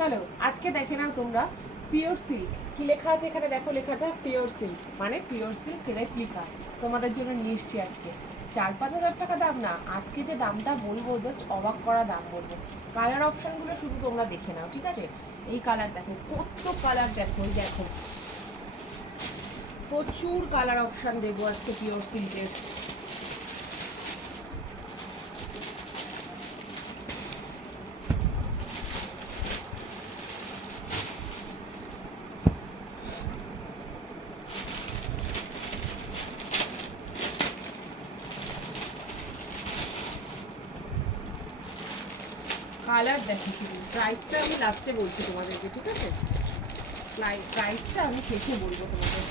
চলো আজকে দেখে নাও তোমরা পিওর সিল্ক কি লেখা আছে এখানে, দেখো লেখাটা পিওর সিল্ক মানে পিওর সিল্ক রেপ্লিকা তোমাদের জন্য নিয়ে এসেছি আজকে। 4-5 হাজার টাকা দাম না, আজকে যে দামটা বলবো জাস্ট অবাক করা দাম বলবো। কালার অপশনগুলো শুধু তোমরা দেখে নাও, ঠিক আছে? এই কালার দেখো, কত কালার দেখো, দেখো প্রচুর কালার অপশন দেবো আজকে পিওর সিল্কের। কালার দেখো, শুধু প্রাইসটা আমি লাস্টে বলছি তোমাদেরকে, ঠিক আছে? প্রাইসটা আমি শেষে বলবো তোমাদের।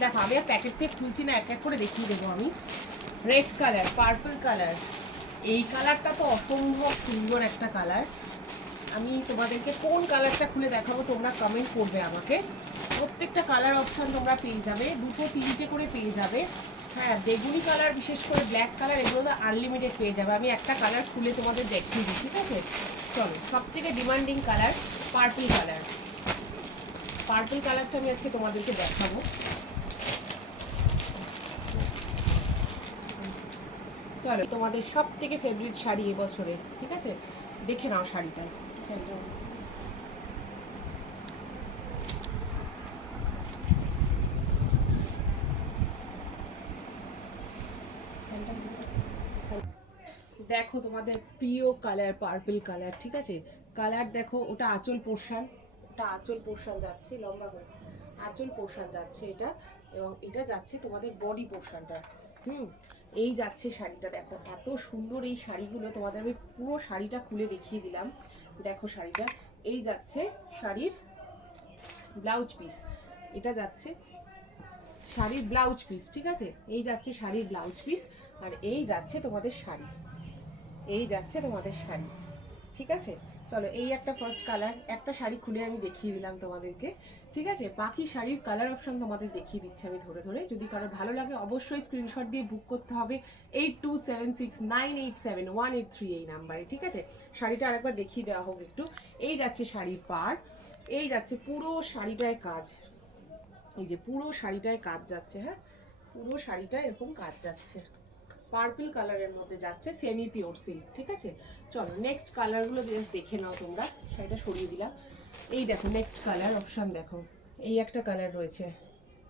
দেখো আমি আর প্যাকেট থেকে খুলছি না, এক এক করে দেখিয়ে দেবো আমি। রেড কালার, পার্পল কালার, এই কালারটা তো অসম্ভব সুন্দর একটা কালার। আমি তোমাদেরকে কোন কালারটা খুলে দেখাবো তোমরা কমেন্ট করবে আমাকে। প্রত্যেকটা কালার অপশান তোমরা পেয়ে যাবে, 2-3টে করে পেয়ে যাবে। হ্যাঁ, বেগুনি কালার বিশেষ করে ব্ল্যাক কালার এগুলো তো আনলিমিটেড পেয়ে যাবে। আমি একটা কালার খুলে তোমাদের দেখিয়ে দিই, ঠিক আছে? চলো, সব থেকে demanding colour purple colour. Purple কালারটা আমি আজকে তোমাদেরকে দেখাবো। চলো, তোমাদের সব থেকে ফেভারিট শাড়ি এবছরের, ঠিক আছে? দেখে নাও শাড়িটা। দেখো তোমাদের প্রিয় কালার পার্পল কালার, ঠিক আছে? কালার দেখো, ওটা আঁচল পোর্শন, ওটা আঁচল পোর্শন যাচ্ছে লম্বা করে, আঁচল পোর্শন যাচ্ছে এটা, এবং এটা যাচ্ছে তোমাদের বডি পোর্শনটা। এই যাচ্ছে শাড়িটা, দেখো এত সুন্দর এই শাড়িগুলো তোমাদের আমি পুরো শাড়িটা খুলে দেখিয়ে দিলাম। দেখো শাড়িটা, এই যাচ্ছে শাড়ির ব্লাউজ পিস, এটা যাচ্ছে শাড়ির ব্লাউজ পিস, ঠিক আছে? এই যাচ্ছে শাড়ির ব্লাউজ পিস, আর এই যাচ্ছে তোমাদের শাড়ি, এই যাচ্ছে তোমাদের শাড়ি, ঠিক আছে? চলো, এই একটা ফার্স্ট কালার, একটা শাড়ি খুলে আমি দেখিয়ে দিলাম তোমাদেরকে, ঠিক আছে? বাকি শাড়ির কালার অপশন তোমাদের দেখিয়ে দিচ্ছি আমি ধরে ধরে। যদি কারো ভালো লাগে অবশ্যই স্ক্রিনশট দিয়ে বুক করতে হবে 8276987183 এই নাম্বারে, ঠিক আছে? শাড়িটা আরেকবার দেখিয়ে দেওয়া হোক একটু। এই যাচ্ছে শাড়ির পাড়, এই যাচ্ছে পুরো শাড়িটায় কাজ, এই যে পুরো শাড়িটায় কাজ যাচ্ছে। হ্যাঁ, পুরো শাড়িটা এরকম কাজ যাচ্ছে, পার্পল কালারের মধ্যে যাচ্ছে, সেমি পিওর সিল্ক, ঠিক আছে? চলো নেক্সট কালারগুলো দেখে নাও তোমরা। শাড়িটা সরিয়ে দিলাম। এই দেখো নেক্সট কালার অপশন, দেখো এই একটা কালার রয়েছে,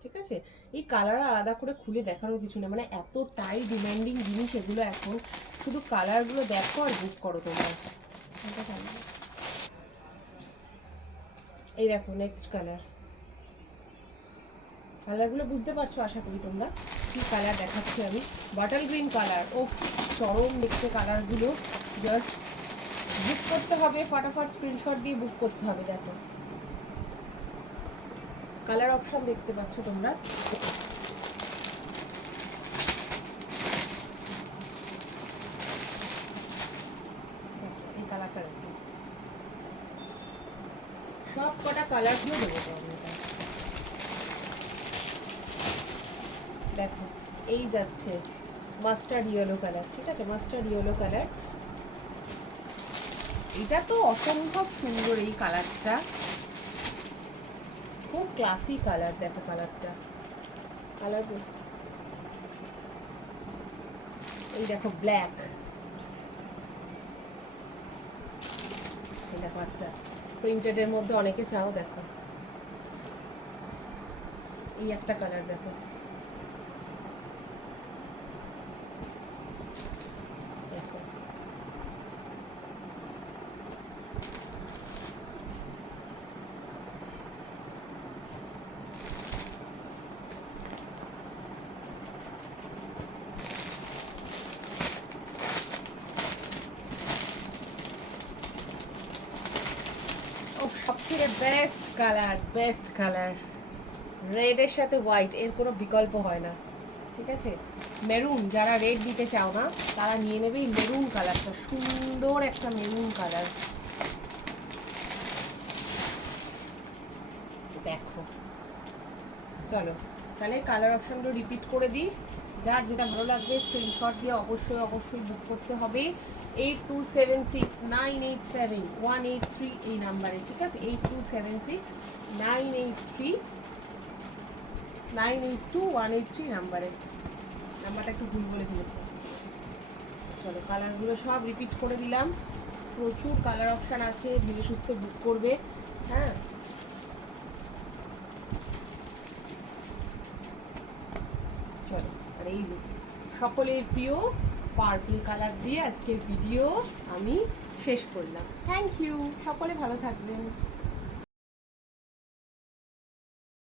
ঠিক আছে? এই কালার আলাদা করে খুলে দেখানোর কিছু না, মানে এতটাই ডিমান্ডিং জিনিস এগুলো এখন। শুধু কালারগুলো দেখো আর বুক করো তোমরা। এই দেখো নেক্সট কালার, কালারগুলো বুঝতে পারছো আশা করি তোমরা কি কালার দেখাচ্ছি আমি। বটল গ্রিন কালার, ও চরম দেখতে কালারগুলো। জাস্ট বুক করতে হবে, ফটাফট স্ক্রিনশট দিয়ে বুক করতে হবে। দেখো কালার অপশন দেখতে পাচ্ছ তোমরা, এই কালারটা দেখো, সব কটা কালারগুলো দেবো। দেখো এই যাচ্ছে মাস্টার্ড ইয়েলো কালার, ঠিক আছে? মাস্টার্ড ইয়েলো কালার, এটা তো অসম্ভব সুন্দর এই কালারটা, খুব ক্লাসি কালার। দেখো কালারটা, কালার এই দেখো ব্ল্যাক, এই দেখো একটা প্রিন্টেডের মধ্যে অনেকে চাও, দেখো এই একটা কালার, দেখো দেখো সবথেকে বেস্ট কালার, বেস্ট কালার রেডের সাথে হোয়াইট, এর কোনো বিকল্প হয় না, ঠিক আছে? মেরুন, যারা রেড দিতে চাও না তারা নিয়ে নেবে এই মেরুন কালারটা, সুন্দর একটা মেরুন কালার। দেখো চলো তাহলে কালার অপশনগুলো রিপিট করে দিই। যার যেটা ভালো লাগবে স্ক্রিনশট দিয়ে অবশ্যই অবশ্যই বুক করতে হবে 8276987183 এই নাম্বারে, ঠিক আছে? 8276983183 নাম্বারটা একটু ভুল বলে ফেলেছি। চলো কালারগুলো সব রিপিট করে দিলাম, প্রচুর কালার অপশান আছে, ধীরে সুস্থ বুক করবে। হ্যাঁ, চলো। আর এই যে সকলের প্রিয় পার্পল কালার দিয়ে আজকের ভিডিও আমি শেষ করলাম। থ্যাংক ইউ, সকলে ভালো থাকবেন।